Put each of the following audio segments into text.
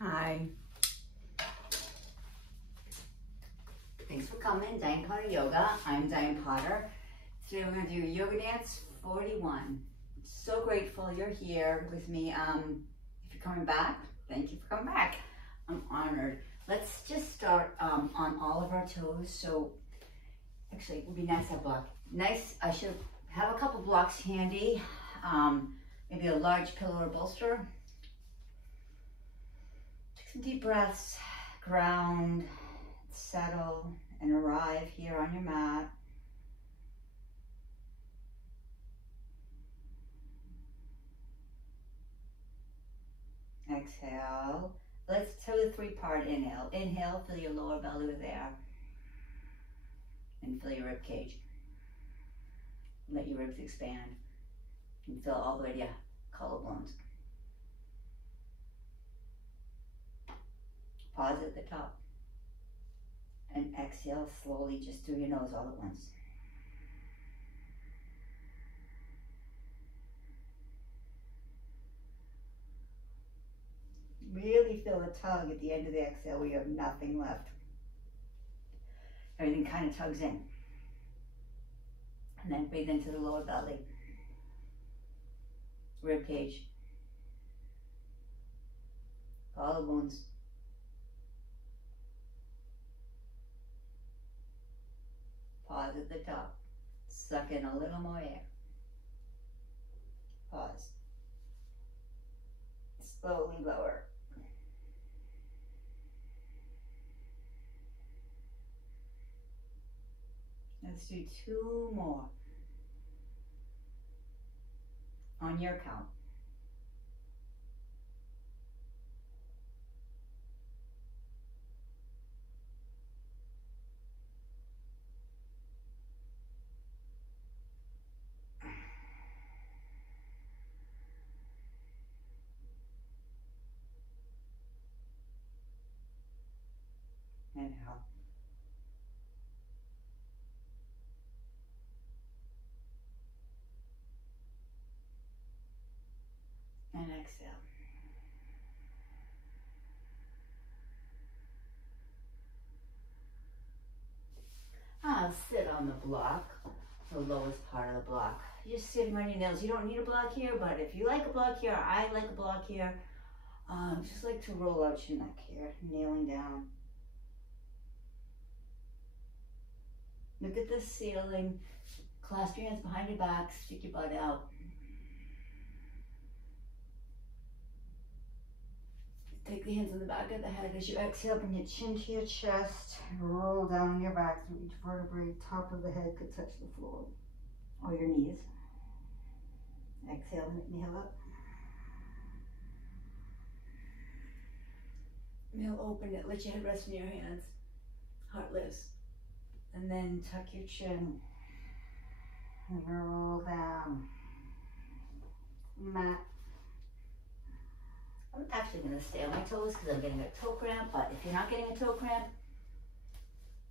Hi. Thanks for coming, Diane Potter Yoga. I'm Diane Potter. Today we're going to do Yoga Dance 41. So grateful you're here with me. If you're coming back, thank you for coming back. I'm honored. Let's just start on all of our toes. So actually, it would be nice to have a block. I should have a couple blocks handy. Maybe a large pillow or bolster. Take some deep breaths, ground, settle, and arrive here on your mat. Exhale. Let's do a three-part inhale. Inhale, fill your lower belly with air. And fill your rib cage. Let your ribs expand. And fill all the way to your collarbones. Pause at the top. And exhale slowly, just through your nose all at once. Really feel a tug at the end of the exhale where you have nothing left. Everything kind of tugs in. And then breathe into the lower belly. Rib cage. Collarbones. Pause at the top. Suck in a little more air. Pause. Slowly lower. Let's do two more. On your count. Inhale. And exhale. I'll sit on the block, the lowest part of the block. You're just sitting on your nails. You don't need a block here, but if you like a block here, I like a block here. Just like to roll out your neck here, nailing down. Look at the ceiling. Clasp your hands behind your back, stick your butt out. Take the hands on the back of the head as you exhale, bring your chin to your chest, roll down your back through each vertebrae. Top of the head could touch the floor or your knees. Exhale, inhale up. Inhale, open it, let your head rest in your hands, heartless. And then tuck your chin and roll down. Mat. I'm actually going to stay on my toes because I'm getting a toe cramp, but if you're not getting a toe cramp,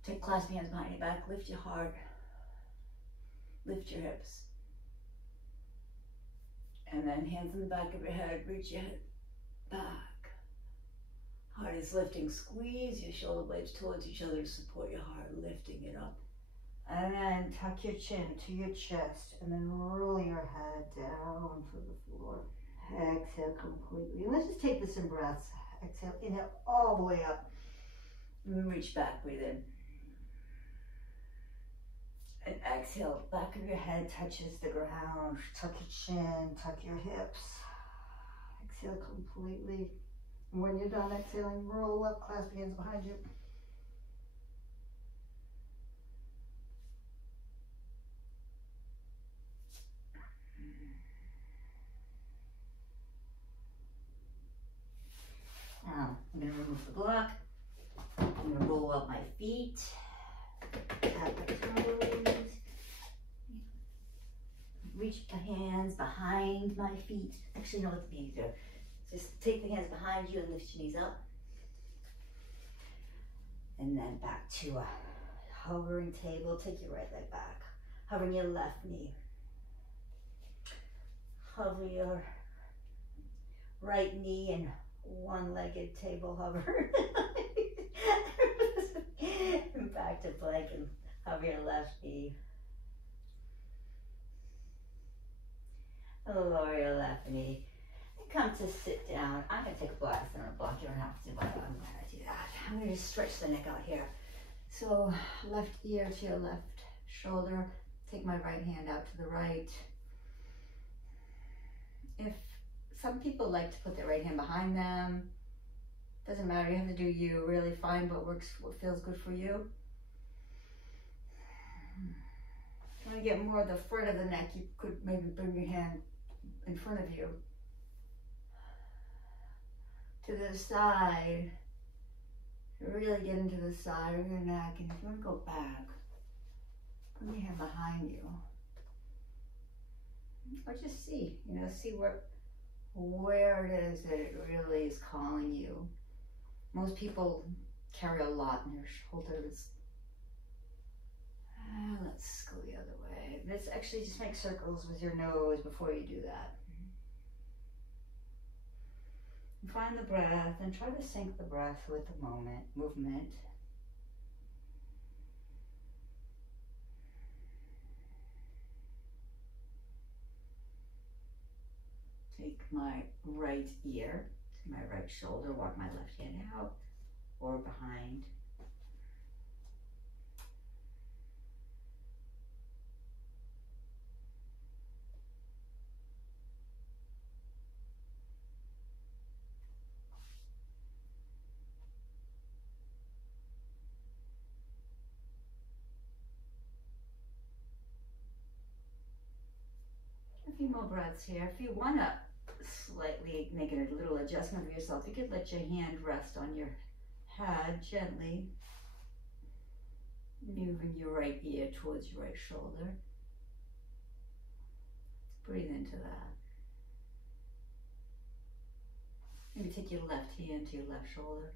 take clasp your hands behind your back, lift your heart, lift your hips. And then hands in the back of your head, reach your head back. Heart is lifting, squeeze your shoulder blades towards each other to support your heart, lifting it up. And then tuck your chin to your chest and then roll your head down to the floor. Exhale completely. And let's just take this in breaths. Exhale, inhale all the way up. And reach back, breathe in. And exhale, back of your head touches the ground. Tuck your chin, tuck your hips. Exhale completely. And when you're done exhaling, roll up, clasp your hands behind you. Now, I'm going to remove the block. I'm going to roll up my feet. Tap my toes. Reach the hands behind my feet. Actually, no, it's easier. Just take the hands behind you and lift your knees up. And then back to a hovering table. Take your right leg back. Hovering your left knee. Hover your right knee and one-legged table hover. And back to plank and hover your left knee. Lower your left knee. And come to sit down. I'm going to take a block. I'm going to block. You don't have to, but I'm going to do that. I'm going to just stretch the neck out here. So left ear to your left shoulder. Take my right hand out to the right. If some people like to put their right hand behind them, doesn't matter, you have to do you. Really find what works, what feels good for you. If you want to get more of the front of the neck, you could maybe bring your hand in front of you. To the side. Really get into the side of your neck, and if you want to go back, bring your hand behind you. Or just see, see where it is that it really is calling you. Most people carry a lot in their shoulders. Let's go the other way. Let's actually just make circles with your nose before you do that. Find the breath and try to sync the breath with the movement. Take my right ear to my right shoulder, walk my left hand out or behind. A few more breaths here. If you want to slightly make a little adjustment of yourself, you could let your hand rest on your head gently, moving your right ear towards your right shoulder. Breathe into that. Maybe take your left hand to your left shoulder.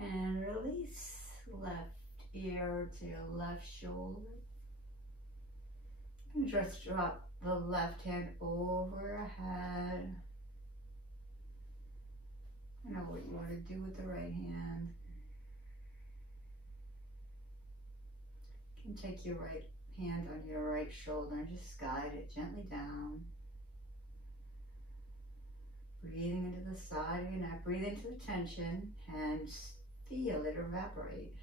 And release. Left ear to your left shoulder. And just drop the left hand over your head. I know what you want to do with the right hand. You can take your right hand on your right shoulder and just guide it gently down. Breathing into the side of your neck. Breathe into the tension and feel it evaporate.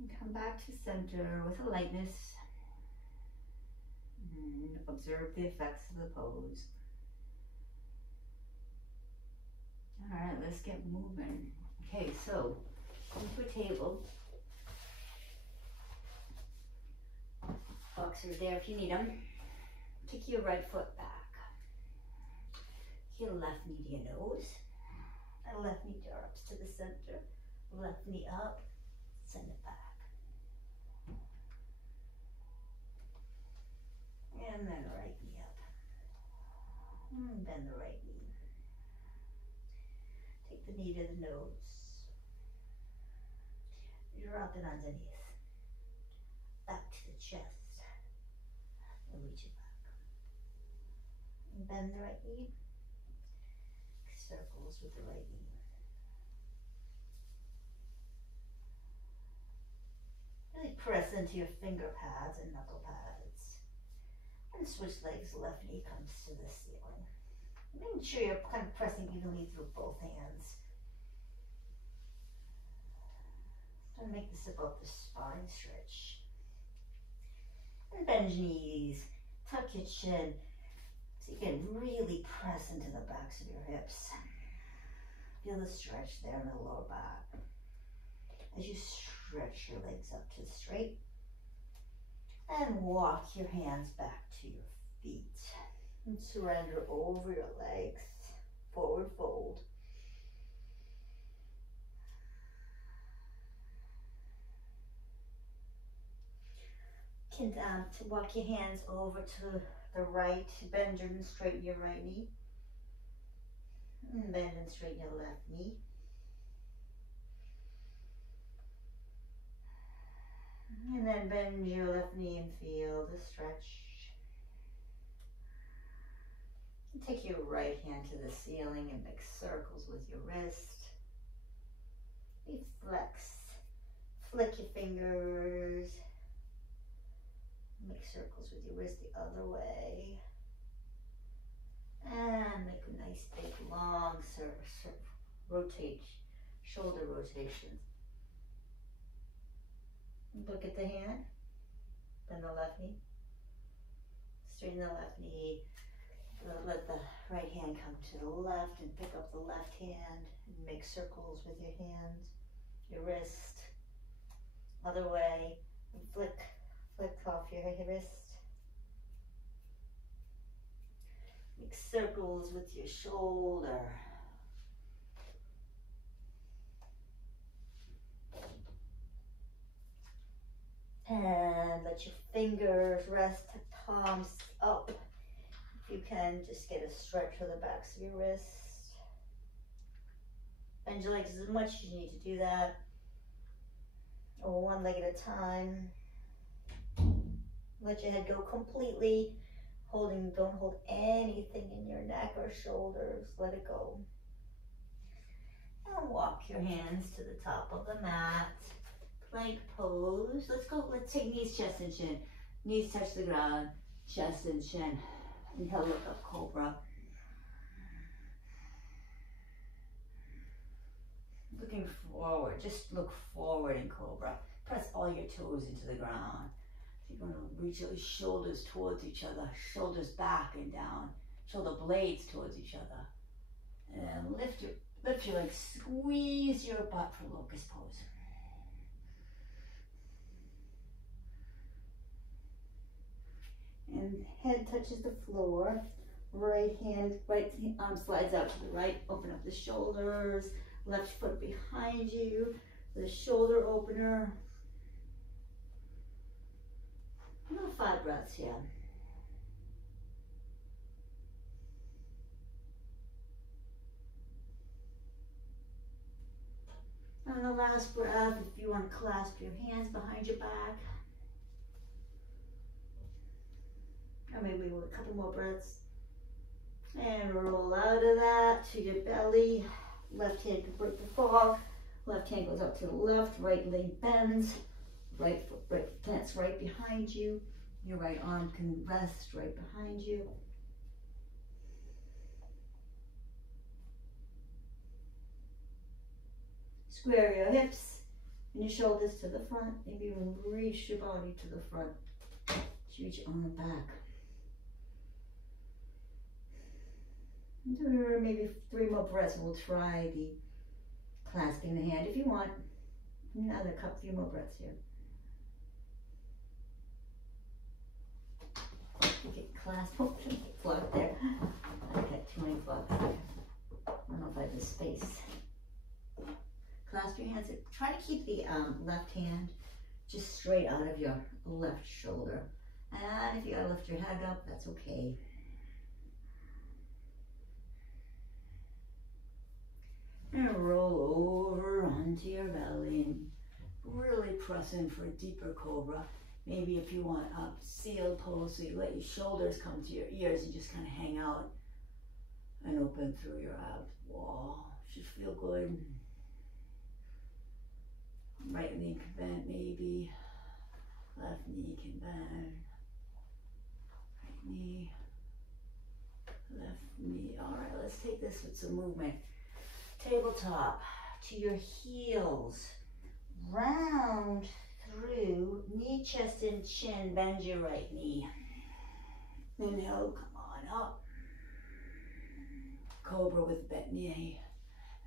And come back to center with a lightness. And observe the effects of the pose. All right, let's get moving. Okay, so come to a table. Hooks are there if you need them. Take your right foot back. Your left knee to your nose. And left knee drops to the center. Left knee up. Send it back. And then right knee up. And bend the right knee. Take the knee to the nose. Drop it underneath. Back to the chest. And reach it back. And bend the right knee. Circles with the right knee. Really press into your finger pads and knuckle pads. And switch legs, left knee comes to the ceiling. Making sure you're kind of pressing evenly through both hands. Try to make this above the spine stretch. And bend your knees, tuck your chin. So you can really press into the backs of your hips. Feel the stretch there in the lower back. As you stretch your legs up to straight. And walk your hands back to your feet. And surrender over your legs. Forward fold. Can to walk your hands over to the right, bend and straighten your right knee. And bend and straighten your left knee. And then bend your left knee and feel the stretch. Take your right hand to the ceiling and make circles with your wrist. Flex. Flick your fingers. Make circles with your wrist the other way. And make a nice big long shoulder rotations. Look at the hand. Then the left knee. Straighten the left knee. Let the right hand come to the left and pick up the left hand and make circles with your hands, your wrist. Other way, and flick off your wrist. Make circles with your shoulder. And let your fingers rest, palms up. If you can, just get a stretch for the backs of your wrists. Bend your legs as much as you need to do that. Or one leg at a time. Let your head go completely. Don't hold anything in your neck or shoulders. Let it go. And walk your hands to the top of the mat. Plank pose. Let's take knees, chest, and chin. Knees touch the ground, chest and chin. Inhale, look up, cobra. Looking forward, just look forward in cobra. Press all your toes into the ground. So you're going to reach your shoulders towards each other, shoulders back and down, shoulder blades towards each other. And lift your legs, squeeze your butt for locust pose. And head touches the floor. Right arm slides out to the right. Open up the shoulders. Left foot behind you. The shoulder opener. About 5 breaths here. And the last breath, if you want to clasp your hands behind your back. Or maybe with a couple more breaths. And roll out of that to your belly. Left hand can break the fall. Left hand goes up to the left. Right leg bends. Right foot plants right behind you. Your right arm can rest right behind you. Square your hips and your shoulders to the front. Maybe even reach your body to the front. Reach on the back. Maybe 3 more breaths. We'll try the clasping the hand if you want. Another few more breaths here. You get clasp. Oh, float there. I got too many floats there. I don't know if I have the space. Clasp your hands. Try to keep the left hand just straight out of your left shoulder. And if you gotta lift your head up, that's okay. And roll over onto your belly and really press in for a deeper cobra. Maybe if you want a seal pose, so you let your shoulders come to your ears and just kind of hang out and open through your abs wall. Should feel good. Right knee can bend maybe. Left knee can bend. Right knee. Left knee. All right, let's take this with some movement. Tabletop to your heels. Round through, knee, chest, and chin. Bend your right knee. Inhale, come on up. Cobra with bent knee.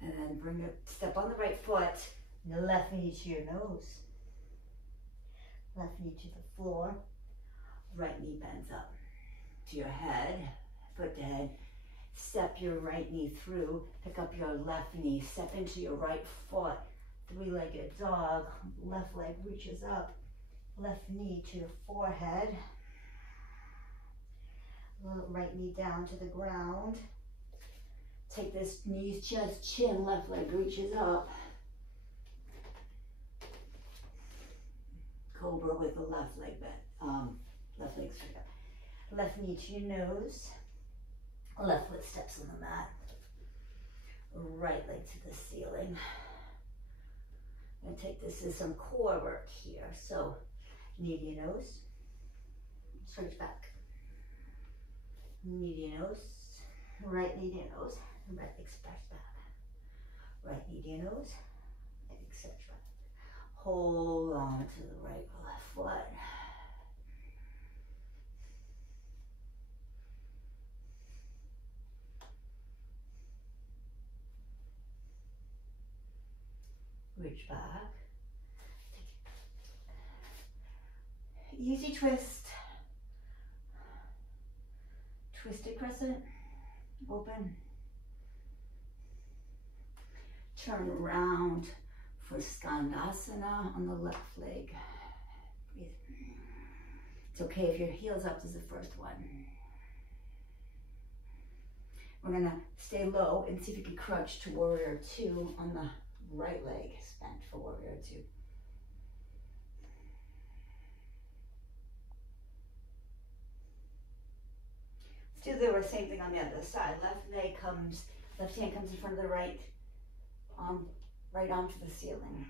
And then bring it, step on the right foot. And the left knee to your nose. Left knee to the floor. Right knee bends up to your head, foot to head. Step your right knee through, pick up your left knee, step into your right foot, 3-legged dog, left leg reaches up, left knee to your forehead, right knee down to the ground, Take this, knees, chest, chin, left leg reaches up. Cobra with the left leg bent, left leg straight up. Left knee to your nose. Left foot steps on the mat. Right leg to the ceiling. I'm gonna take this as some core work here. So knee to your nose, stretch back. Knee to your nose, right knee to your nose, right leg stretch back. Right knee to your nose, right leg stretch back. Hold on to the right or left foot. Reach back. Easy twist. Twisted crescent. Open. Turn around for Skandasana on the left leg. Breathe. It's okay if your heel's up as the first one. We're gonna stay low and see if you can crunch to warrior two on the right leg, bent for warrior two. Let's do the same thing on the other side. Left hand comes in front of the right arm to the ceiling.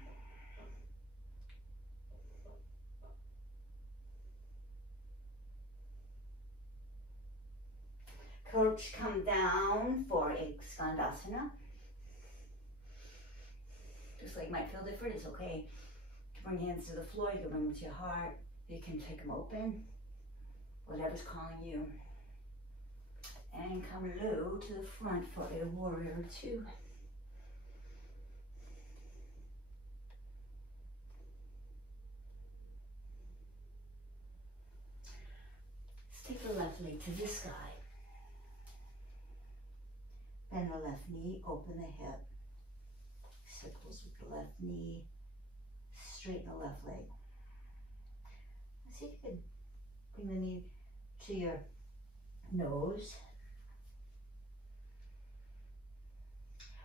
Coach, come down for a Skandasana. This leg might feel different, it's okay. You can bring hands to the floor, you can bring them to your heart, you can take them open, whatever's calling you. And come low to the front for a warrior two. Let's take the left leg to the sky. Bend the left knee, open the hip. Circles with the left knee, straighten the left leg. See if you can bring the knee to your nose.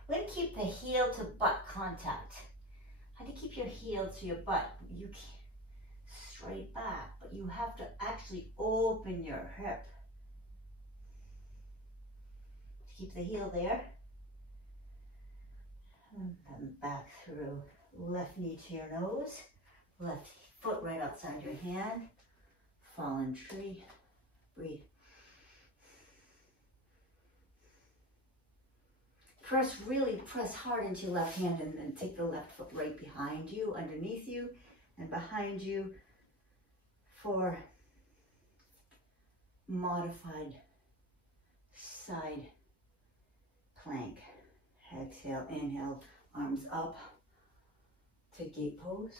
We're going to keep the heel to butt contact. How do you keep your heel to your butt? You can't straight back, but you have to actually open your hip. Keep the heel there. And then back through. Left knee to your nose. Left foot right outside your hand. Fallen tree. Breathe. Really press hard into your left hand and then take the left foot right behind you, underneath you, and behind you for modified side plank. Exhale, inhale, arms up to gate pose.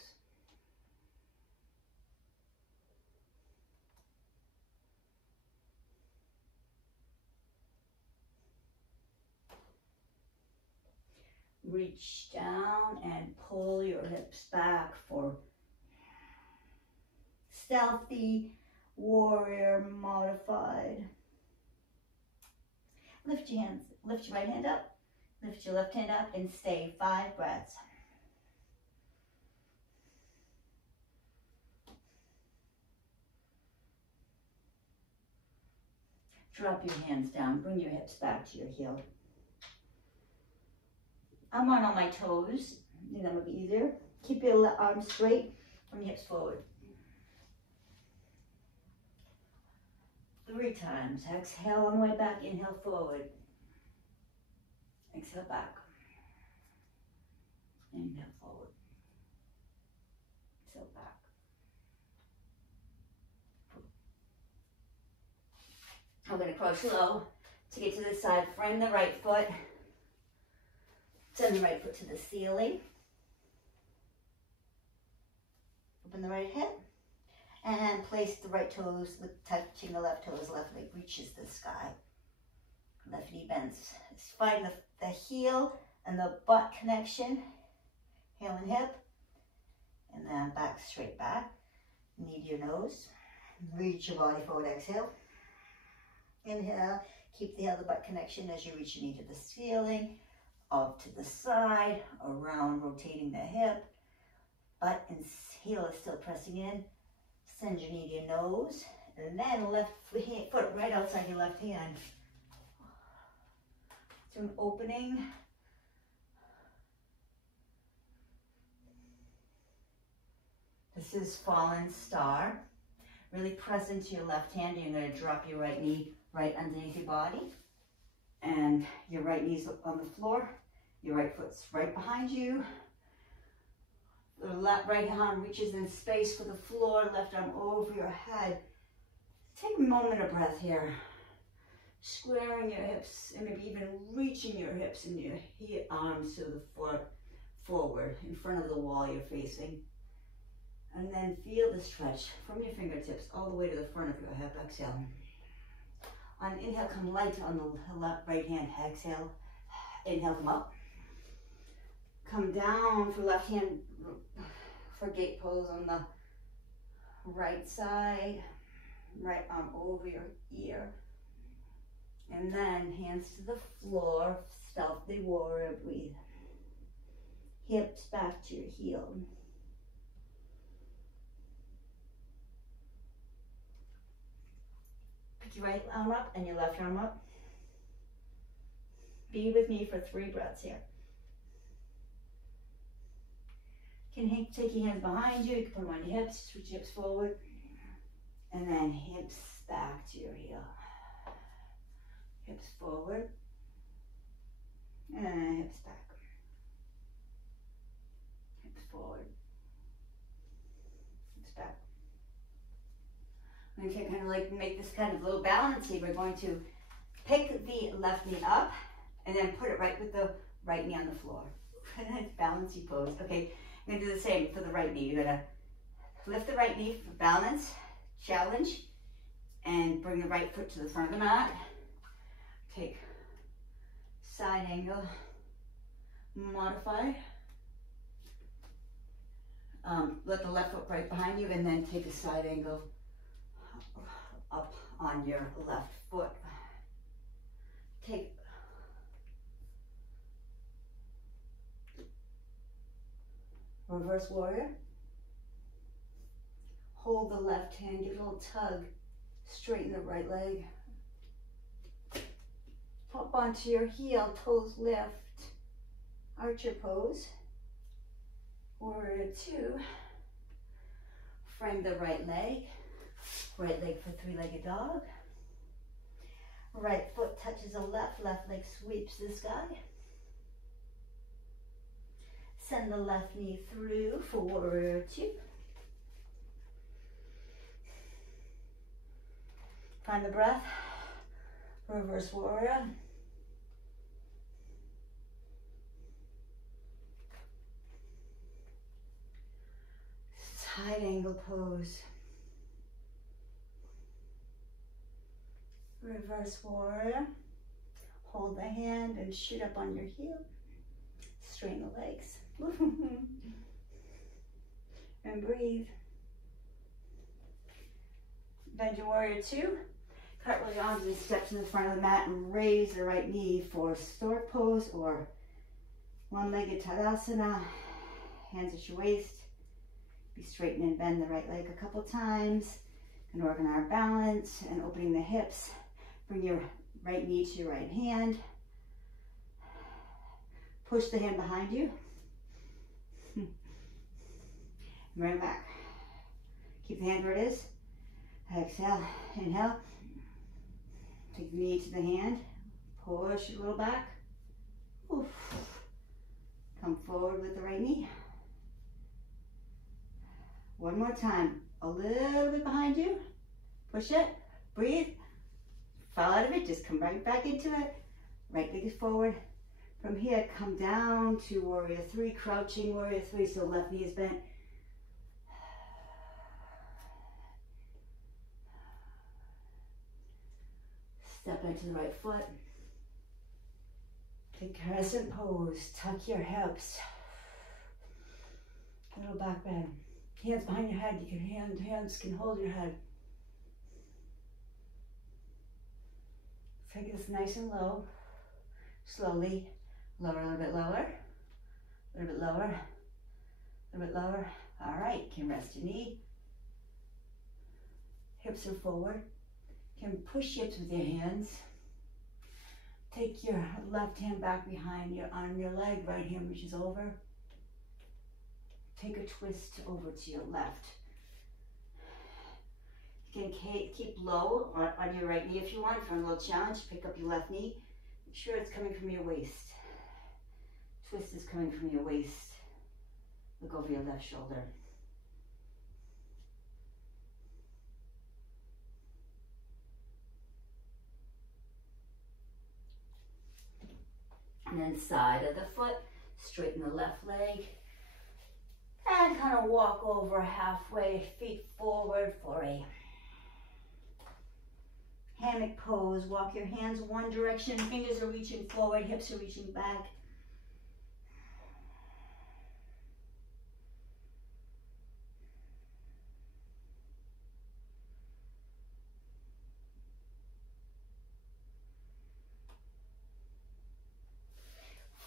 Reach down and pull your hips back for stealthy warrior modified. Lift your hands, lift your right hand up, lift your left hand up and stay 5 breaths. Drop your hands down, bring your hips back to your heel. I'm on my toes, I think that would be easier. Keep your arms straight, from your hips forward. 3 times. Exhale on the way back, inhale forward. Exhale back. Inhale forward. Exhale back. I'm going to cross low to get to the side. Frame the right foot. Send the right foot to the ceiling. Open the right hip. And place the right toes, touching the left toes, left leg reaches the sky. Left knee bends. Find the heel and the butt connection. Heel and hip. And then back, straight back. Knee to your nose. Reach your body forward, exhale. Inhale. Keep the other butt connection as you reach your knee to the ceiling, up to the side, around, rotating the hip. Butt and heel is still pressing in. Send your knee to your nose, and then left foot right outside your left hand. To an opening. This is Fallen Star. Really press into your left hand. You're going to drop your right knee right underneath your body. And your right knee's on the floor. Your right foot's right behind you. The right arm reaches in space for the floor. Left arm over your head. Take a moment of breath here. Squaring your hips and maybe even reaching your hips and your arms to the foot forward in front of the wall you're facing. And then feel the stretch from your fingertips all the way to the front of your hip. Exhale. On inhale, come light on the left, right hand. Exhale. Inhale, come up. Come down for left hand for gate pose on the right side. Right arm over your ear. And then hands to the floor. Stealthy warrior. Breathe. Hips back to your heel. Your right arm up and your left arm up. Be with me for 3 breaths here. You can take your hands behind you. You can put them on your hips. Switch your hips forward. And then hips back to your heel. Hips forward. And hips back. Hips forward. Hips back. We're going to kind of like make this kind of little balancey. We're going to pick the left knee up and then put it right with the right knee on the floor. Balancey pose. Okay, I'm going to do the same for the right knee. You're going to lift the right knee for balance, challenge, and bring the right foot to the front of the mat. Take side angle, modify. Let the left foot right behind you and then take a side angle up on your left foot. Take reverse warrior. Hold the left hand, give a little tug, straighten the right leg. Hop onto your heel, toes lift, archer pose. Warrior 2. Frame the right leg for 3-legged dog. Right foot touches the left, left leg sweeps the sky. Send the left knee through for warrior 2. Find the breath. Reverse warrior. Side angle pose. Reverse warrior. Hold the hand and shoot up on your heel. Straighten the legs. And breathe. Bend your warrior 2. Cartwheel your arms and steps in the front of the mat and raise the right knee for stork pose or one-legged Tadasana. Hands at your waist. Be straighten and bend the right leg a couple times. And working our balance and opening the hips. Bring your right knee to your right hand. Push the hand behind you. Bring it back. Keep the hand where it is. Exhale, inhale. Take the knee to the hand. Push it a little back. Oof. Come forward with the right knee. One more time. A little bit behind you. Push it. Breathe. Fall out of it. Just come right back into it. Right leg is forward. From here, come down to warrior 3. Crouching warrior 3. So left knee is bent. Step into the right foot. Take crescent pose. Tuck your hips. Little back bend. Hands behind your head. You can hands can hold your head. Take this nice and low. Slowly. Lower, a little bit lower. A little bit lower. A little bit lower. All right, you can rest your knee. Hips are forward. You can push hips with your hands. Take your left hand back behind your on your leg, right hand reaches over. Take a twist over to your left. You can keep low on your right knee if you want. For a little challenge, pick up your left knee. Make sure it's coming from your waist. Twist is coming from your waist. Look over your left shoulder. And then side of the foot, straighten the left leg. And kind of walk over halfway, feet forward for a hammock pose. Walk your hands one direction, fingers are reaching forward, hips are reaching back.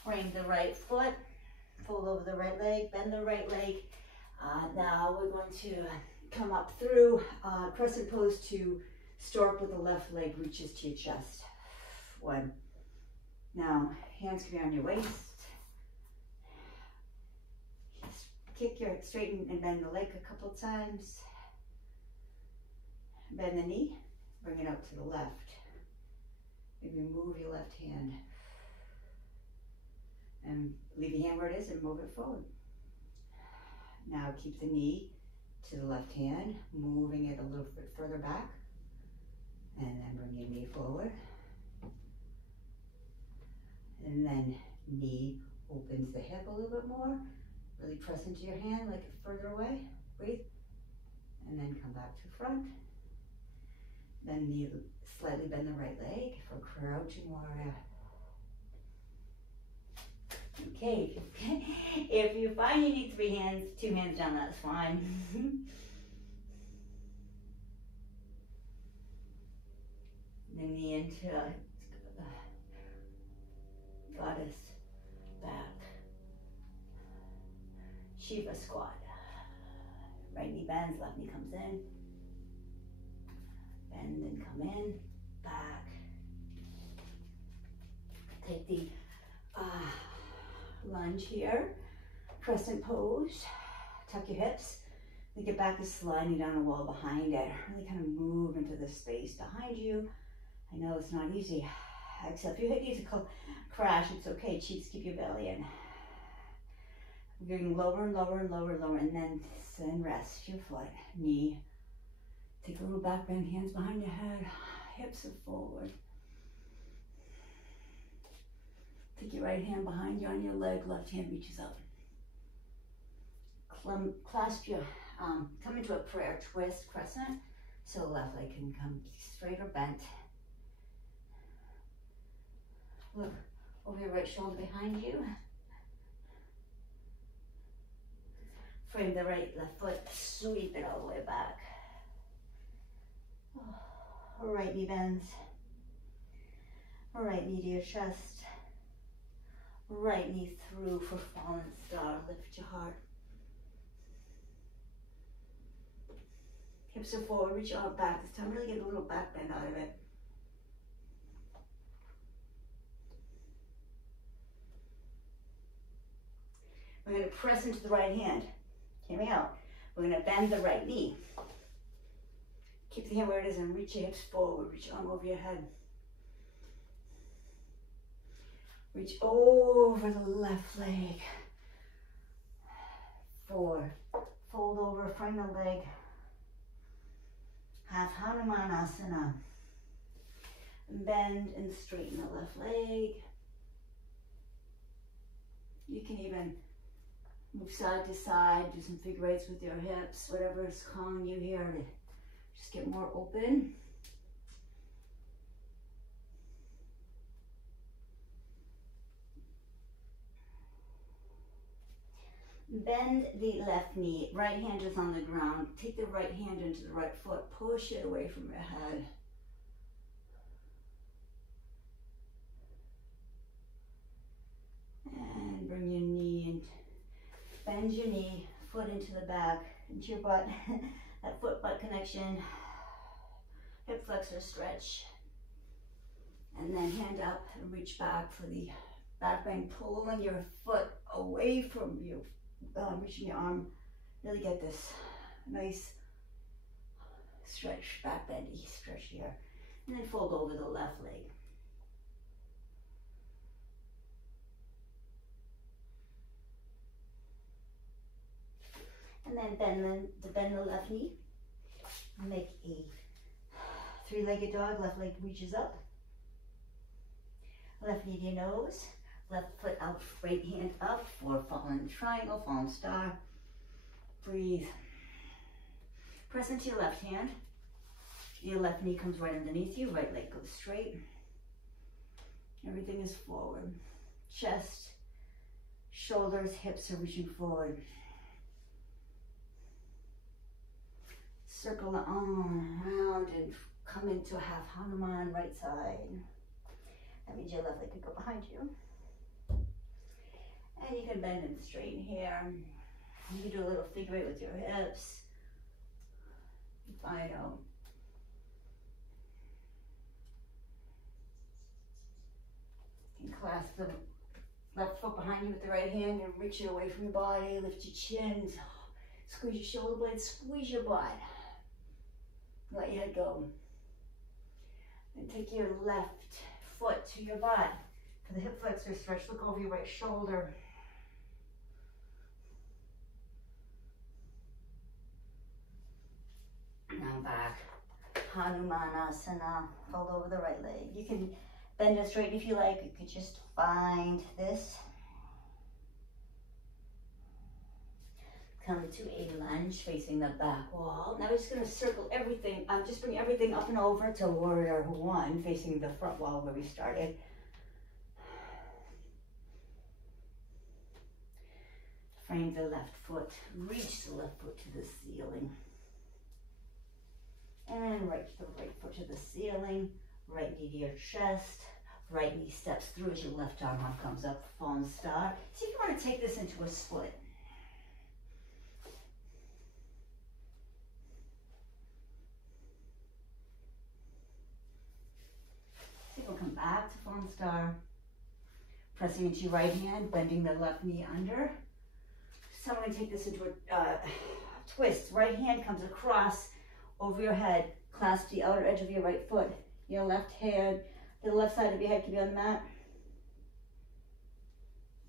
Frame the right foot, fold over the right leg, bend the right leg. Now we're going to come up through crescent pose to stork with the left leg reaches to your chest. 1. Now, hands can be on your waist. Straighten and bend the leg a couple times. Bend the knee, bring it out to the left. Maybe move your left hand. And leave your hand where it is and move it forward. Now keep the knee to the left hand, moving it a little bit further back. And then bring your knee forward. And then knee opens the hip a little bit more. Really press into your hand like further away. Breathe. And then come back to front. Then knee, slightly bend the right leg for crouching warrior. Okay, if you find you need 2 hands down, that's fine. Then knee into goddess back. Shiva squat. Right knee bends, left knee comes in. Bend and come in, back. Take the lunge here, crescent pose, tuck your hips, then your back is sliding down the wall behind it. Really kind of move into the space behind you. I know it's not easy, except if you need to crash, it's okay. Cheeks, keep your belly in. We're getting lower and lower and lower and lower, and then rest your foot, knee. Take a little back bend, hands behind your head, hips are forward. Take your right hand behind you on your leg, left hand reaches up. Clasp your, come into a prayer twist crescent, so the left leg can come straight or bent. Look over your right shoulder behind you. Frame the left foot, sweep it all the way back. Right knee bends. Right knee to your chest. Right knee through for fallen star. Lift your heart. Hips are forward, reach your arm back. This time really get a little back bend out of it. We're going to press into the right hand. Hear me out. We're going to bend the right knee. Keep the hand where it is and reach your hips forward. Reach your arm over your head. Reach over the left leg. 4. Fold over, frame the leg. Half Hanuman Asana. Bend and straighten the left leg. You can even move side to side, do some figure eights with your hips, whatever is calling you here to just get more open. Bend the left knee, right hand is on the ground. Take the right hand into the right foot, push it away from your head. bend your knee, foot into the back, into your butt, that foot-butt connection, hip flexor stretch. And then hand up and reach back for the back bend, pulling your foot away from you, reaching your arm. Really get this nice stretch, back bendy stretch here. And then fold over the left leg. And then bend the left knee. Make a three-legged dog. Left leg reaches up. Left knee to your nose. Left foot out, right hand up for fallen triangle, fallen star. Breathe. Press into your left hand. Your left knee comes right underneath you. Right leg goes straight. Everything is forward. Chest, shoulders, hips are reaching forward. Circle the arm around and come into half Hanuman, right side. That means your left leg can go behind you. And you can bend and straighten here. You can do a little figure eight with your hips. Final. You can clasp the left foot behind you with the right hand and reach it away from your body. Lift your chin. Squeeze your shoulder blades. Squeeze your butt. Let your head go. And take your left foot to your butt. For the hip flexor stretch, look over your right shoulder. Now back. Hanuman Asana. Fold over the right leg. You can bend it straight if you like. You could just find this. Come to a lunge facing the back wall. Now we're just going to circle everything. Just bring everything up and over to warrior one, facing the front wall where we started. Frame the left foot. Reach the left foot to the ceiling. And right foot to the ceiling. Right knee to your chest. Right knee steps through as your left arm comes up. Fallen star. See if you want to take this into a split. We'll come back to fallen star. Pressing into your right hand, bending the left knee under. So I'm going to take this into a twist. Right hand comes across over your head. Clasp the outer edge of your right foot. Your left hand, the left side of your head can be on the mat.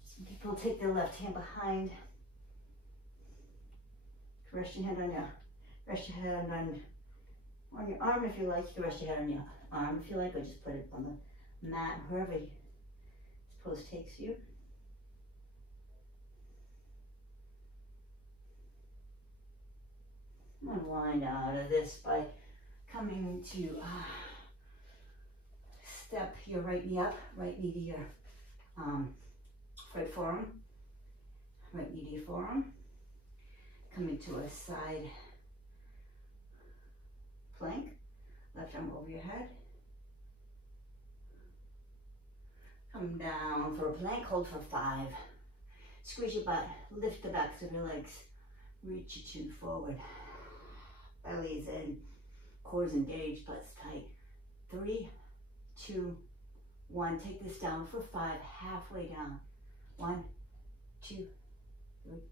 Some people take their left hand behind. Rest your hand on your arm if you like. You can rest your head on your arm if you like, or just put it on the mat, wherever this pose takes you. Unwind out of this by coming to step your right knee up, right knee to your right forearm, right knee to your forearm. Come into a side plank, left arm over your head. Come down for a plank, hold for 5. Squeeze your butt, lift the backs of your legs, reach your chin forward. Belly's in, core's engaged, butt's tight. 3, 2, 1. Take this down for 5, halfway down. 1, 2, 3,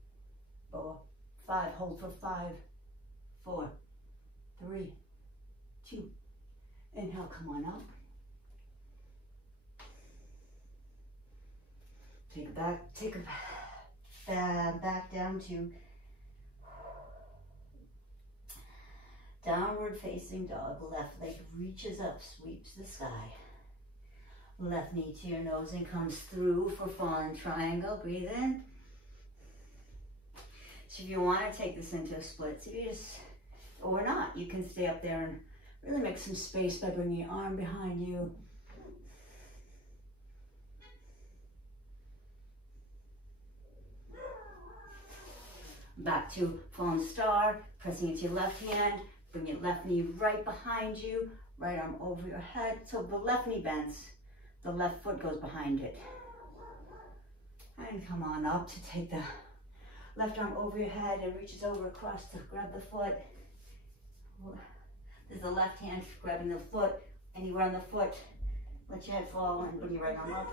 4, 5. Hold for 5, 4, 3, 2. Inhale, come on up. Take a back down to downward facing dog. Left leg reaches up, sweeps the sky. Left knee to your nose and comes through for fallen triangle. Breathe in. So if you want to take this into a split, so you just, or not, you can stay up there and really make some space by bringing your arm behind you. Back to fallen star, pressing into your left hand. Bring your left knee right behind you, right arm over your head. So the left knee bends, the left foot goes behind it. And come on up to take the Left arm over your head and reaches over across to grab the foot. There's the left hand grabbing the foot, anywhere on the foot. Let your head fall and bring your right arm up.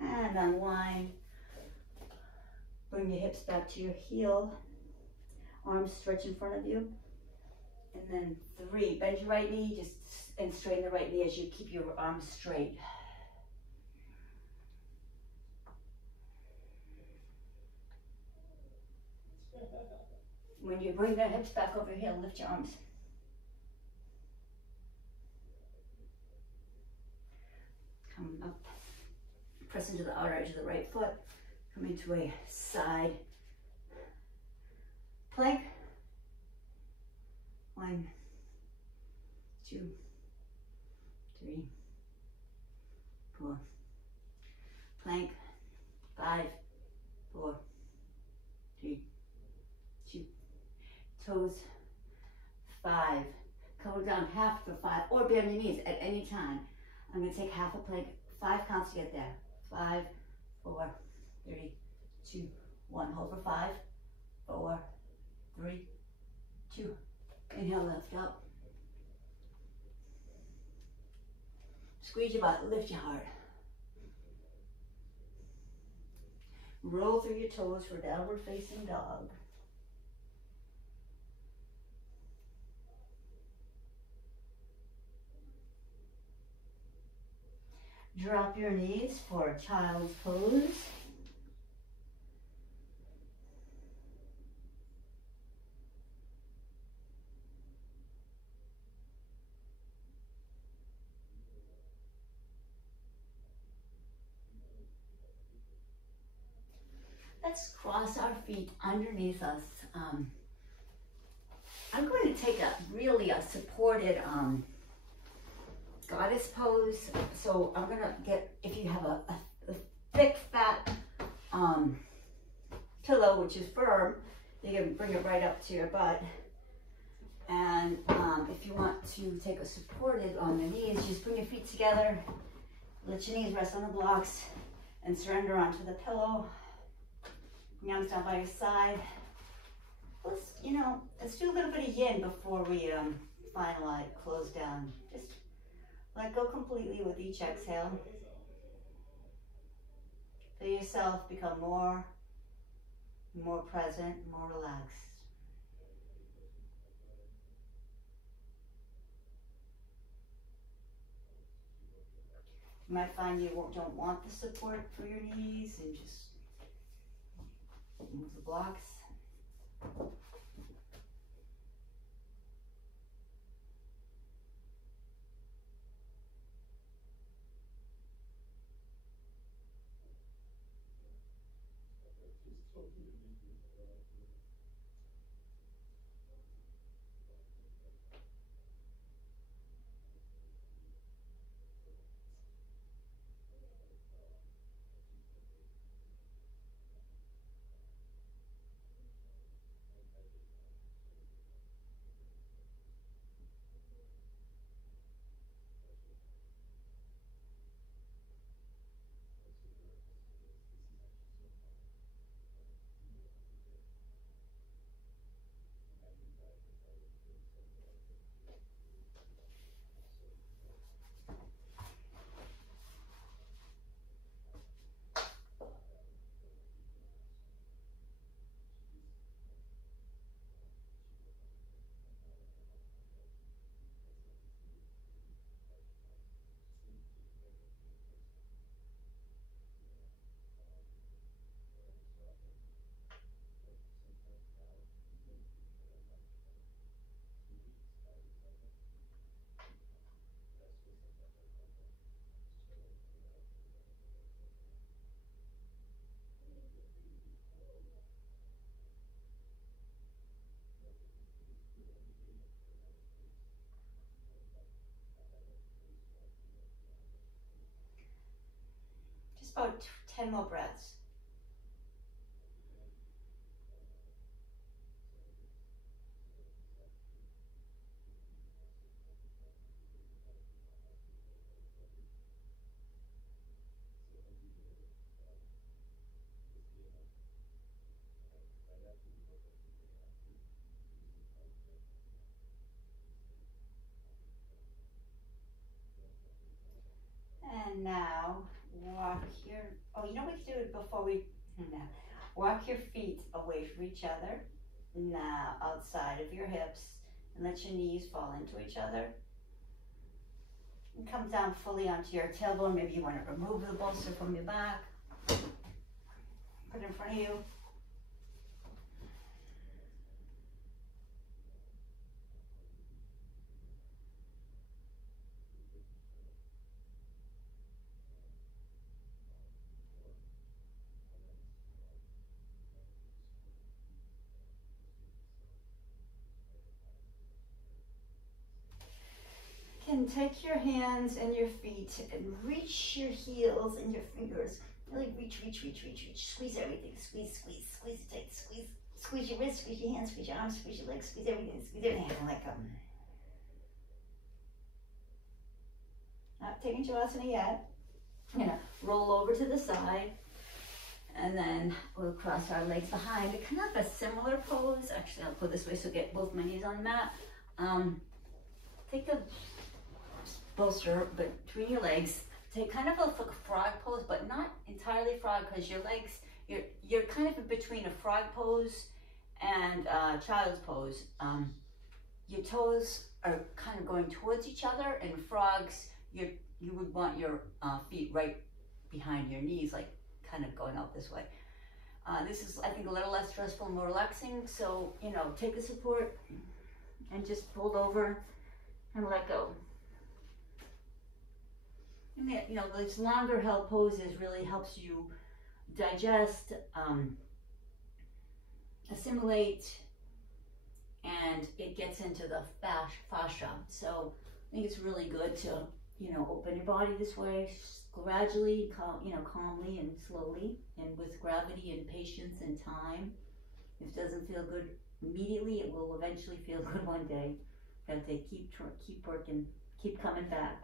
And unwind. Bring your hips back to your heel. Arms stretch in front of you. And then 3, bend your right knee and straighten the right knee as you keep your arms straight. When you bring the hips back over your heel, lift your arms. Come up, press into the outer edge of the right foot. Come into a side plank. 1, 2, 3, 4. Plank. 5, 4, 3, 2. Toes. 5. Come down half for 5, or bend your knees at any time. I'm going to take half a plank. 5 counts to get there. 5, 4, 3, 2, 1. Hold for 5, 4, 3, 2. Inhale, lift up. Squeeze your butt, lift your heart. Roll through your toes for downward facing dog. Drop your knees for child's pose. Let's cross our feet underneath us. I'm going to take a supported goddess pose. So I'm going to get, if you have a thick, fat pillow, which is firm, you can bring it right up to your butt. And if you want to take a supported on the knees, just bring your feet together, let your knees rest on the blocks, and surrender onto the pillow. Arms down by your side. Let's do a little bit of yin before we finalize, close down. Just let go completely with each exhale. Feel yourself become more present, more relaxed. You might find you don't want the support for your knees and just move the blocks. About 10 more breaths. now walk your, oh, you know what we can do before we, now, walk your feet away from each other. Now, outside of your hips, and let your knees fall into each other. And come down fully onto your tailbone. Maybe you want to remove the bolster from your back. Put it in front of you. Can take your hands and your feet and reach your heels and your fingers. Really reach, reach, reach, reach, reach. Squeeze everything. Squeeze, squeeze, squeeze it tight. Squeeze, squeeze your wrists, squeeze your hands, squeeze your arms, squeeze your legs, squeeze everything, squeeze everything. Like not taking Shavasana yet. I'm gonna roll over to the side, and then we'll cross our legs behind. Kind of a similar pose. Actually, I'll go this way so get both my knees on the mat. Take the bolster between your legs. Take kind of a frog pose, but not entirely frog, because your legs, you're kind of in between a frog pose and child's pose. Your toes are kind of going towards each other, and frogs, you would want your feet right behind your knees, like kind of going out this way. This is, I think, a little less stressful, more relaxing. So, you know, take the support and just fold over and let go. And you know, these longer held poses really helps you digest, assimilate, and it gets into the fascia. So I think it's really good to, you know, open your body this way, gradually, you know, calmly and slowly, and with gravity and patience and time. If it doesn't feel good immediately, it will eventually feel good one day. But they keep working, keep coming back.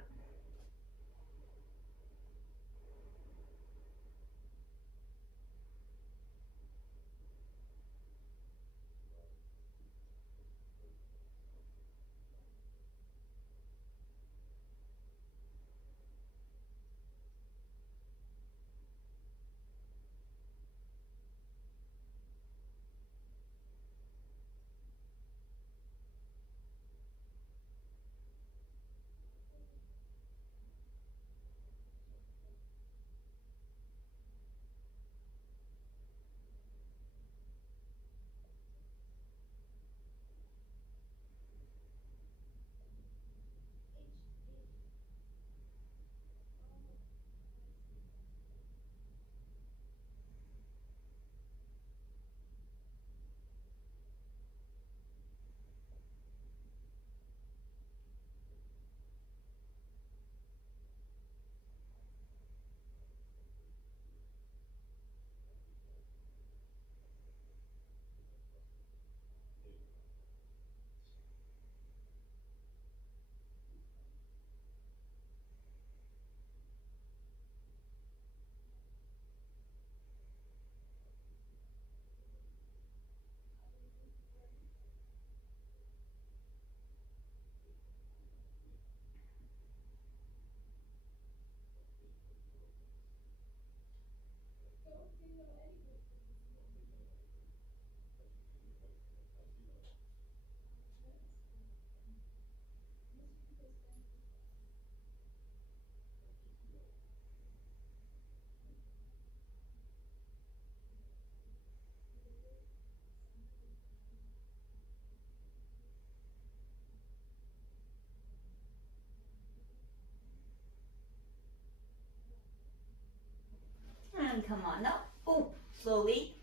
And come on up. Oh, slowly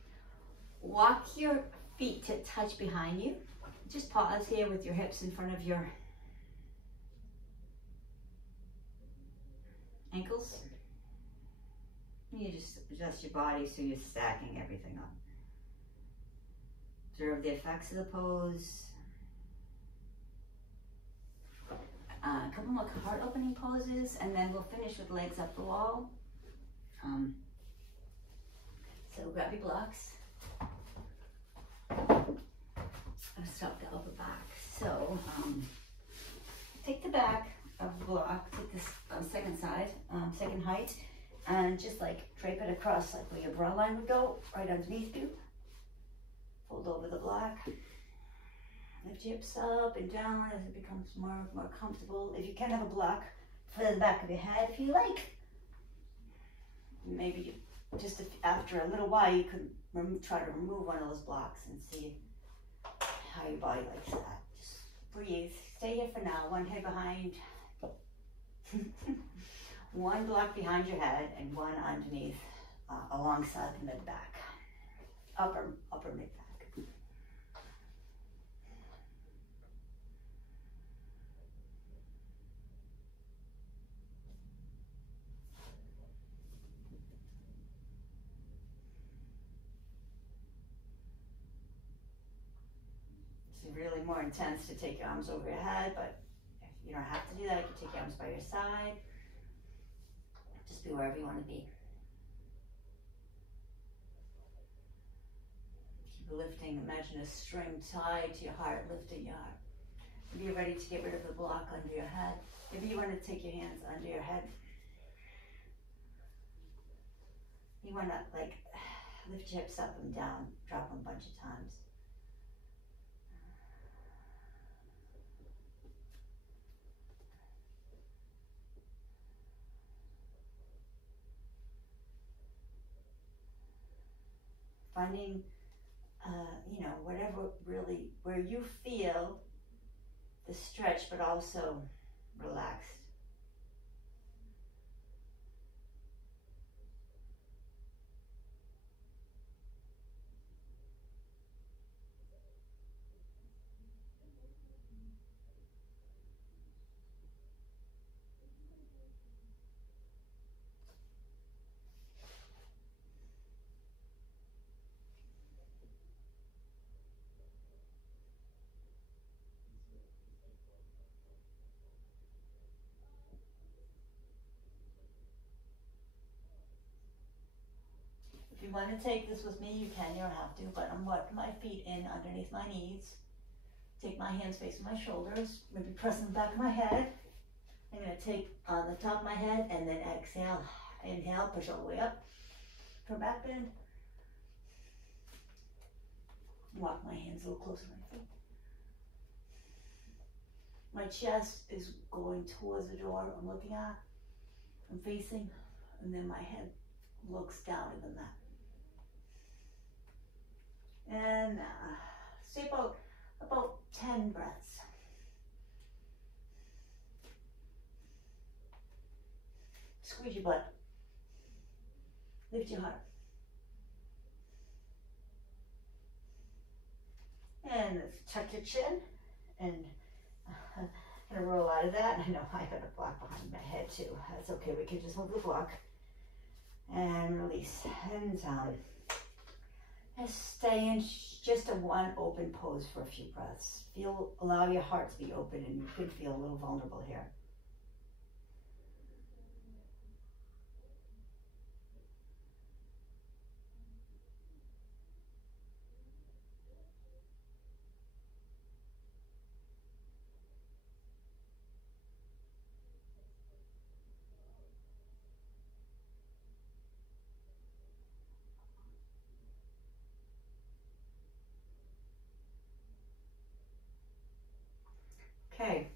walk your feet to touch behind you. Just pause here with your hips in front of your ankles. You just adjust your body so you're stacking everything up. Observe the effects of the pose. A couple more heart opening poses, and then we'll finish with legs up the wall. So grab your blocks. I'll stop the upper back. So take the back of block, take this second side, second height, and just like drape it across like where your bra line would go, right underneath you. Fold over the block. Lift your hips up and down as it becomes more comfortable. If you can have a block for the back of your head, if you like. Maybe just after a little while, you could try to remove one of those blocks and see how your body likes that. Just breathe. Stay here for now. One head behind. One block behind your head and one underneath, alongside the mid back, upper mid back. It's really more intense to take your arms over your head, but if you don't have to do that, you can take your arms by your side. Just be wherever you want to be. Keep lifting. Imagine a string tied to your heart, lifting your heart. Maybe you're ready to get rid of the block under your head. Maybe you want to take your hands under your head. You want to like lift your hips up and down, drop them a bunch of times. Finding, whatever really, where you feel the stretch, but also relaxed. If you want to take this with me, you can, you don't have to, but I'm walking my feet in underneath my knees. Take my hands facing my shoulders, maybe pressing the back of my head. I'm going to take on the top of my head and then exhale. Inhale, push all the way up for back bend. Walk my hands a little closer to my feet. My chest is going towards the door I'm looking at, I'm facing, and then my head looks down even that. And stay about 10 breaths. Squeeze your butt. Lift your heart. And tuck your chin and gonna roll out of that. I know I got a block behind my head too. That's okay, we can just move the block. And release, and just stay in just a one open pose for a few breaths. Allow your heart to be open, and you could feel a little vulnerable here. Okay,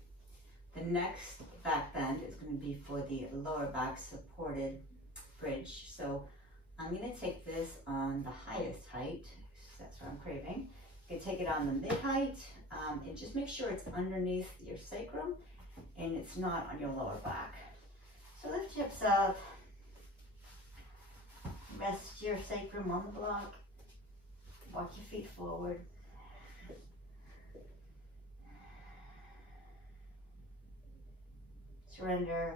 the next back bend is going to be for the lower back supported bridge. So I'm going to take this on the highest height, that's what I'm craving. You can take it on the mid height, and just make sure it's underneath your sacrum and it's not on your lower back. So lift your hips up, rest your sacrum on the block, walk your feet forward. Surrender.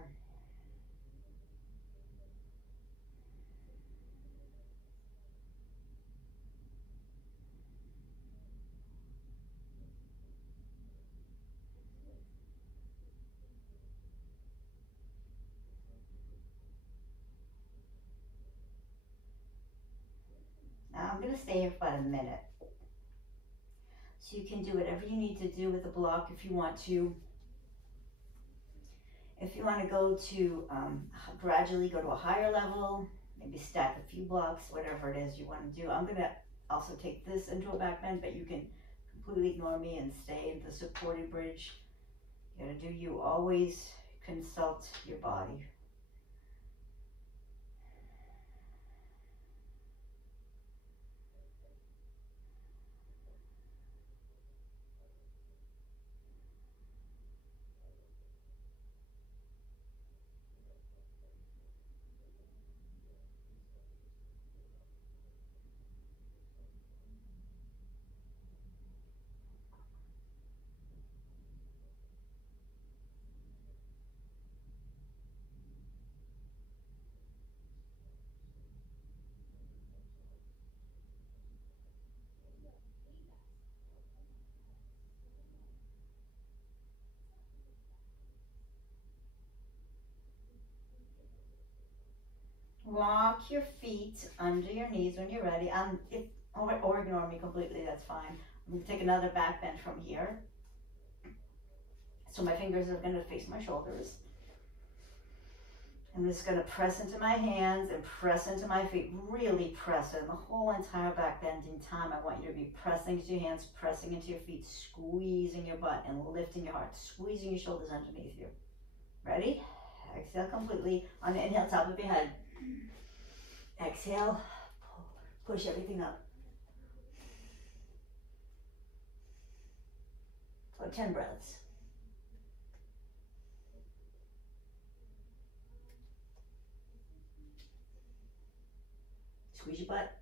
Now I'm going to stay here for about a minute. So you can do whatever you need to do with the block if you want to. If you want to go to gradually go to a higher level, maybe stack a few blocks, whatever it is you want to do. I'm going to also take this into a back bend, but you can completely ignore me and stay in the supported bridge. You got to do you. Always consult your body. Walk your feet under your knees when you're ready. Or ignore me completely, that's fine. I'm going to take another back bend from here. So my fingers are going to face my shoulders. I'm just going to press into my hands and press into my feet. Really press in the whole entire back bending time. I want you to be pressing into your hands, pressing into your feet, squeezing your butt and lifting your heart, squeezing your shoulders underneath you. Ready? Exhale completely. On the inhale, top of your head. Exhale, push everything up. For 10 breaths. Squeeze your butt,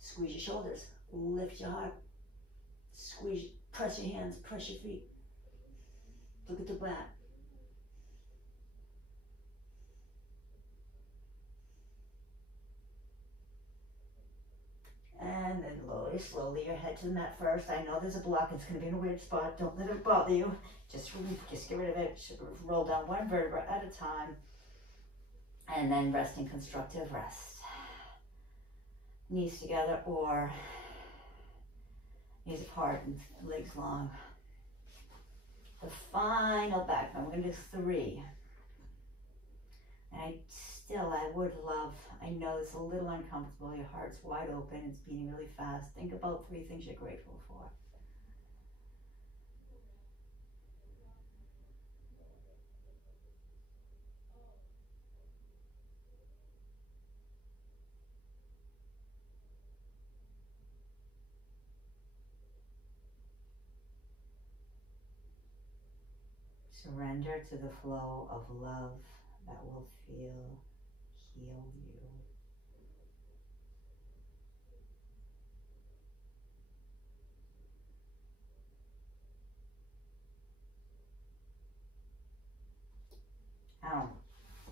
squeeze your shoulders, lift your heart, squeeze, press your hands, press your feet. Look at the back. And then lower slowly your head to the mat first. I know there's a block, it's going to be in a weird spot. Don't let it bother you. Just get rid of it. Roll down one vertebra at a time. And then resting constructive rest. Knees together or knees apart and legs long. The final back bend, we're going to do 3. And I would love, I know it's a little uncomfortable, your heart's wide open, it's beating really fast. Think about 3 things you're grateful for. Surrender to the flow of love that will heal you. Now,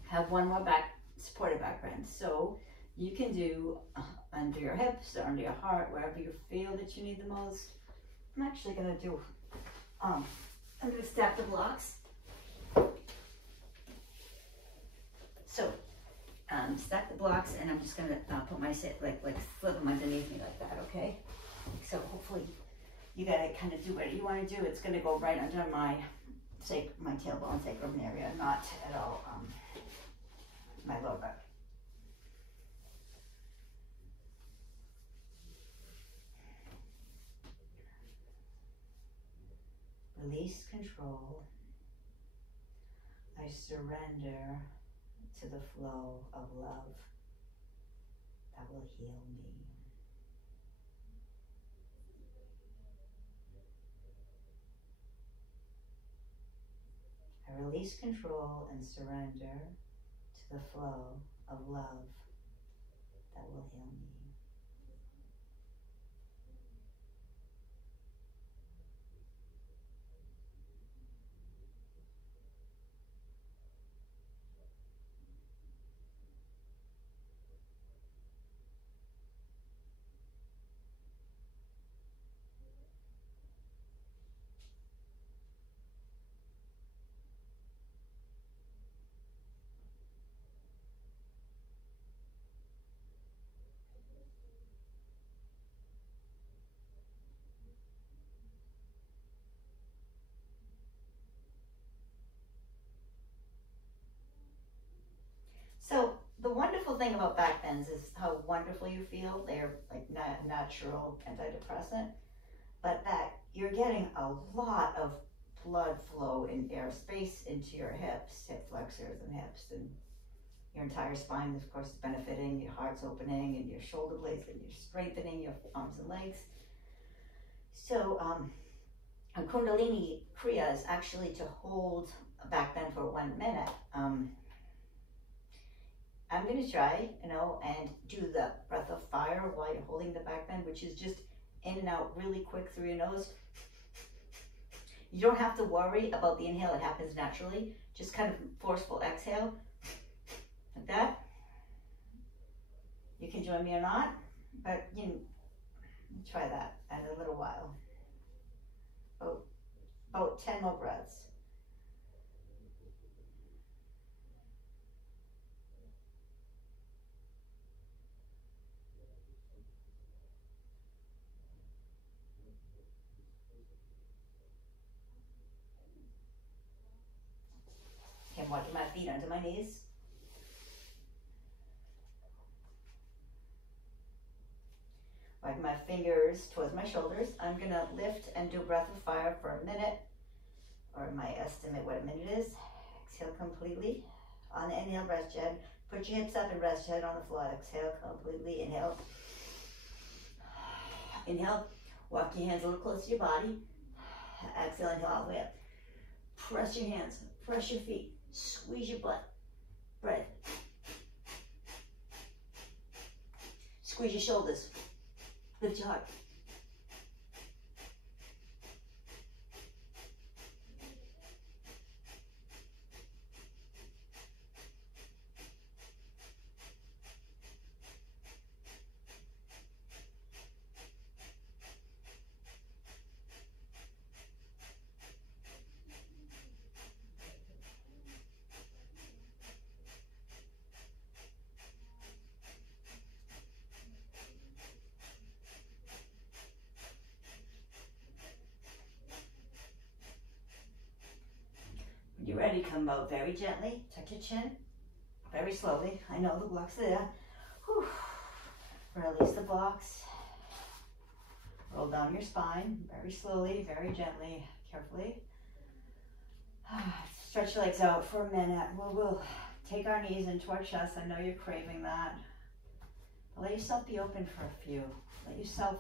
have one more supported back bend. So you can do under your hips or under your heart, wherever you feel that you need the most. I'm actually going to do, I'm going to stack the blocks. So, stack the blocks, and I'm just going to put my like flip them underneath me like that, okay? So hopefully you got to kind of do whatever you want to do. It's going to go right under my tailbone sacrum area, not at all my lower back. Release control. I surrender to the flow of love that will heal me. I release control and surrender to the flow of love that will heal me. thing about back bends is how wonderful you feel. They're like natural antidepressant, but that you're getting a lot of blood flow and airspace into your hips, hip flexors and hips, and your entire spine, of course, is benefiting. Your heart's opening, and your shoulder blades, and you're strengthening your arms and legs. So, a Kundalini Kriya is actually to hold a back bend for 1 minute. I'm going to try, and do the breath of fire while you're holding the back bend, which is just in and out really quick through your nose. You don't have to worry about the inhale. It happens naturally. Just kind of forceful exhale, like that. You can join me or not, but try that in a little while. About 10 more breaths. Okay, I'm walking my feet under my knees. Walking my fingers towards my shoulders. I'm gonna lift and do breath of fire for a minute, or my estimate what a minute is. Exhale completely. On the inhale, rest your head. Put your hips up and rest your head on the floor. Exhale completely. Inhale. Inhale. Walk your hands a little close to your body. Exhale, inhale all the way up. Press your hands. Press your feet. Squeeze your butt. Breathe. Squeeze your shoulders. Lift your heart. When you're ready, come out very gently. Tuck your chin. Very slowly. I know the block's there. Whew. Release the blocks. Roll down your spine. Very slowly, very gently, carefully. Stretch your legs out for a minute. We'll take our knees into our chest. I know you're craving that. But let yourself be open for a few. Let yourself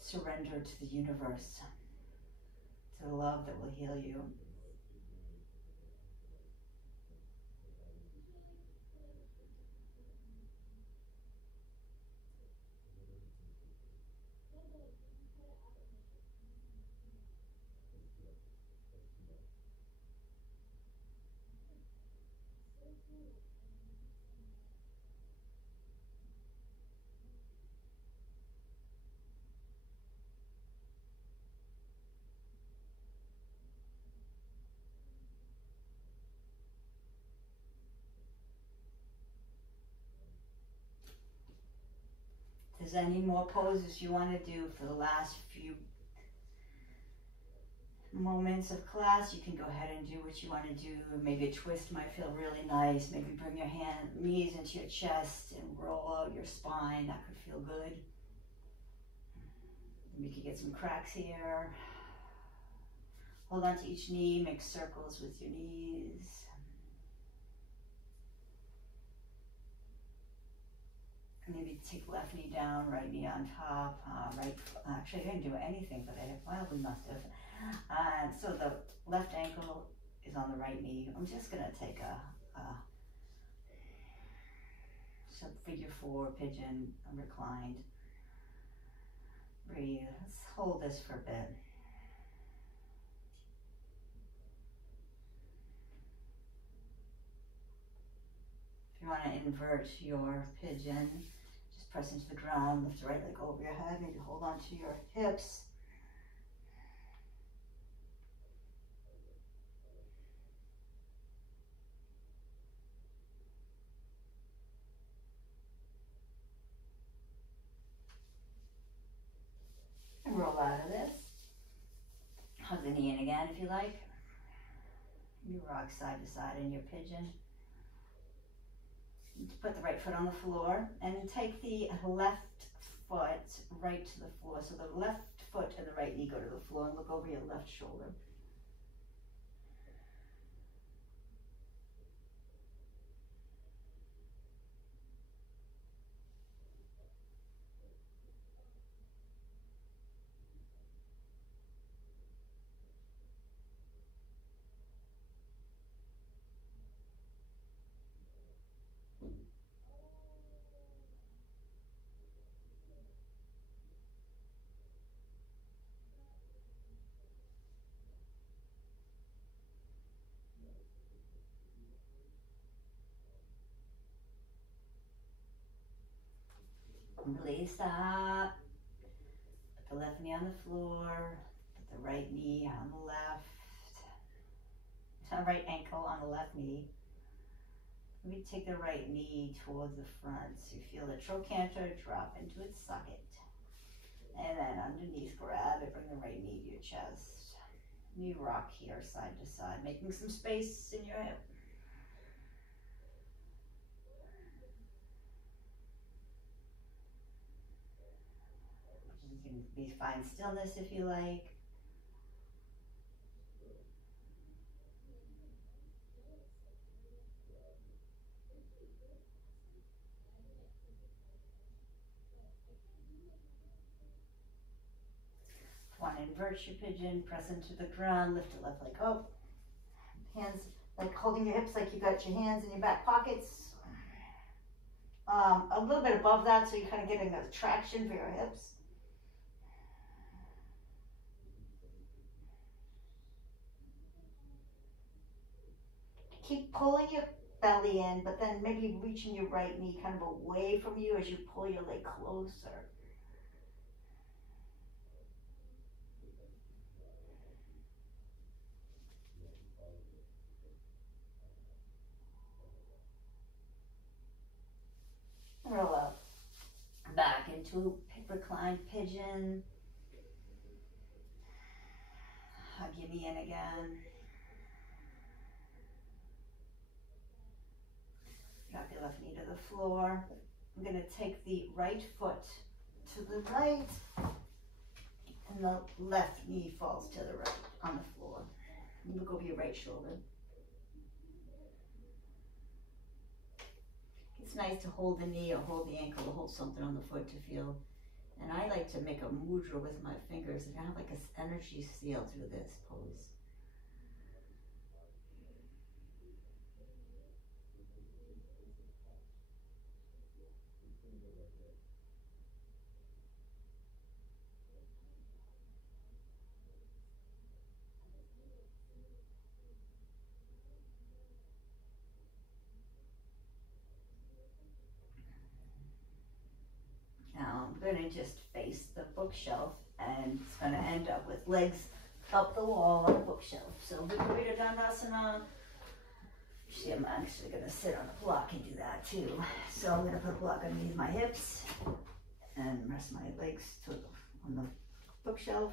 surrender to the universe, to the love that will heal you. If there's any more poses you want to do for the last few moments of class, you can go ahead and do what you want to do. Maybe a twist might feel really nice. Maybe bring your knees into your chest and roll out your spine. That could feel good. Maybe you could get some cracks here. Hold on to each knee. Make circles with your knees. Maybe take left knee down, right knee on top. Actually, I didn't do anything for that. Well, we must have. So the left ankle is on the right knee. I'm just going to take some figure four, pigeon, reclined. Breathe. Let's hold this for a bit. If you want to invert your pigeon, just press into the ground, lift the right leg over your head, maybe hold on to your hips. And roll out of this. Hug the knee in again if you like. You rock side to side in your pigeon. Put the right foot on the floor and take the left foot right to the floor. So the left foot and the right knee go to the floor and look over your left shoulder. Release up. Put the left knee on the floor. Put the right knee on the left. Right ankle on the left knee. Maybe take the right knee towards the front so you feel the trochanter drop into its socket. And then underneath, grab it, bring the right knee to your chest. You rock here side to side, making some space in your hip. You can find stillness if you like. Want to invert your pigeon, press into the ground, lift your left leg up. Hands like holding your hips like you got your hands in your back pockets. A little bit above that so you're kind of getting a traction for your hips. Keep pulling your belly in, but then maybe reaching your right knee kind of away from you as you pull your leg closer. Roll up. Back into reclined pigeon. Hug your knee in again. Drop your left knee to the floor. I'm going to take the right foot to the right, and the left knee falls to the right on the floor. Look over your right shoulder. It's nice to hold the knee or hold the ankle or hold something on the foot to feel. And I like to make a mudra with my fingers and have like an energy seal through this pose. Now I'm going to just face the bookshelf, and it's going to end up with legs up the wall on the bookshelf. So Viparita Dandasana. See, I'm actually going to sit on a block and do that too. So I'm going to put a block underneath my hips and rest my legs on the bookshelf.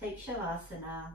Take Shavasana.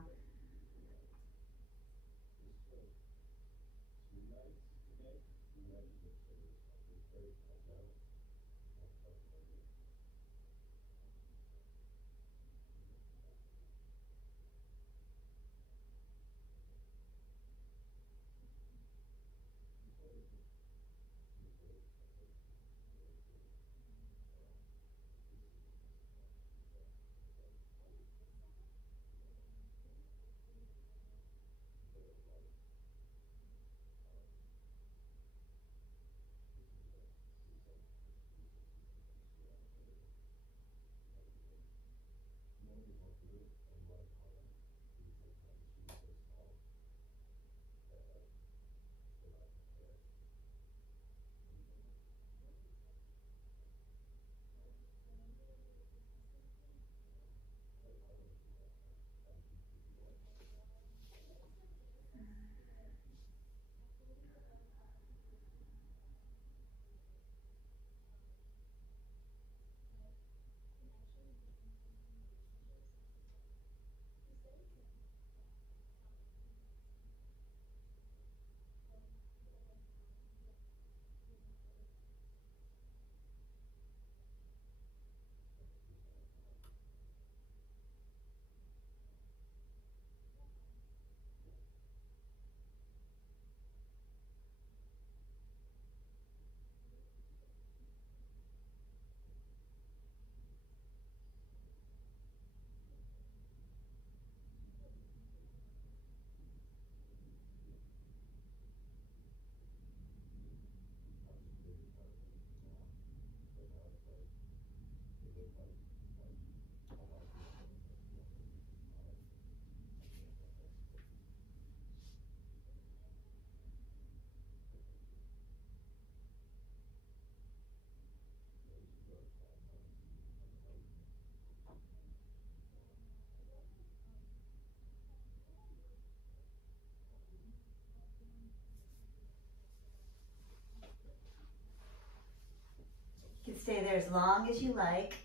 stay there as long as you like.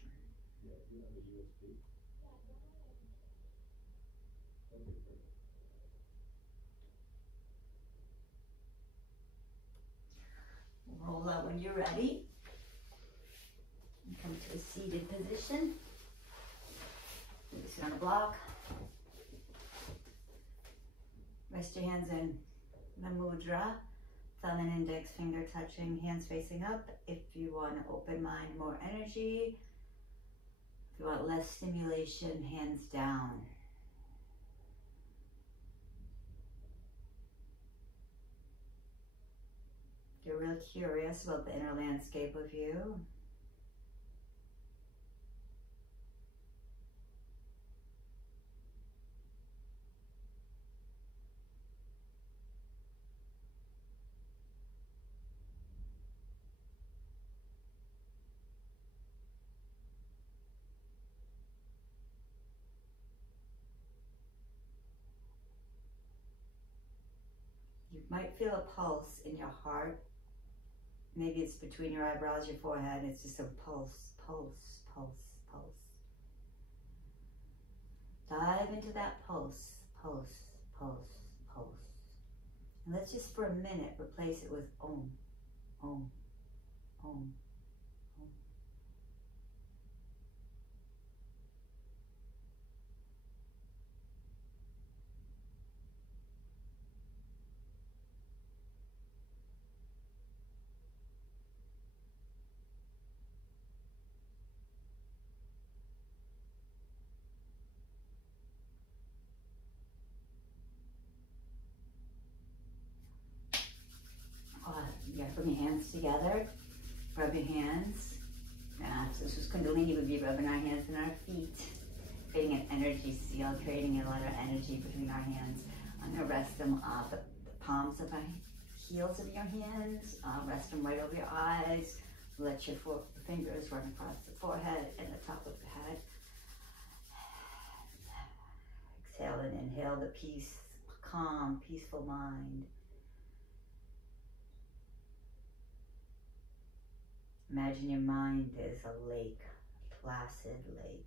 Roll out when you're ready. And come to a seated position. Maybe sit on a block. Rest your hands in the mudra. Thumb and index finger touching, hands facing up. If you want to open mind, more energy. If you want less stimulation, hands down. If you're real curious about the inner landscape of you, you might feel a pulse in your heart. Maybe it's between your eyebrows, your forehead. It's just a pulse, pulse, pulse, pulse. Dive into that pulse, pulse, pulse, pulse. And let's just for a minute replace it with Om, Om, Om, Om. You gotta put your hands together, rub your hands. So this is Kundalini, would be rubbing our hands and our feet, creating an energy seal, creating a lot of energy between our hands. I'm gonna rest them the palms of our heels of your hands, rest them right over your eyes. Let your fingers run across the forehead and the top of the head. Exhale and inhale the peace, calm, peaceful mind. Imagine your mind is a lake, a placid lake.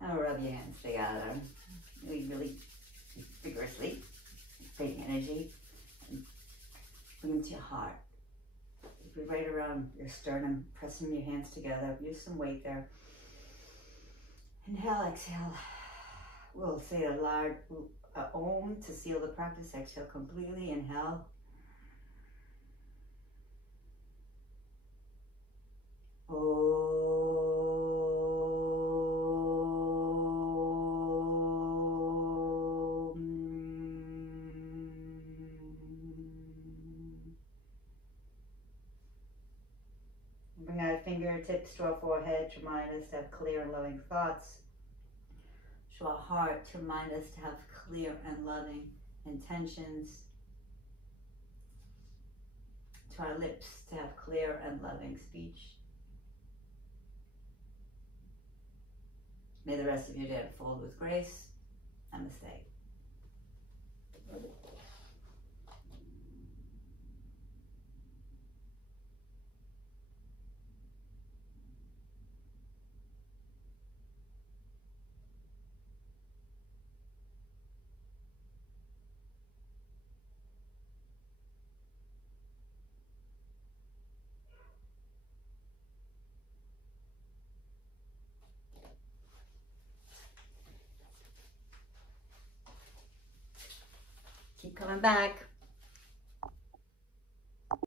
Now rub your hands together, really vigorously, creating energy, and bring them to your heart. Right around your sternum, pressing your hands together. Use some weight there. Inhale, exhale. We'll say a large Om to seal the practice. Exhale completely. Inhale. Om. Bring our fingertips to our forehead to remind us to have clear and loving thoughts. To our heart to remind us to have clear and loving intentions. To our lips to have clear and loving speech. May the rest of your day unfold with grace. Namaste. Keep coming back.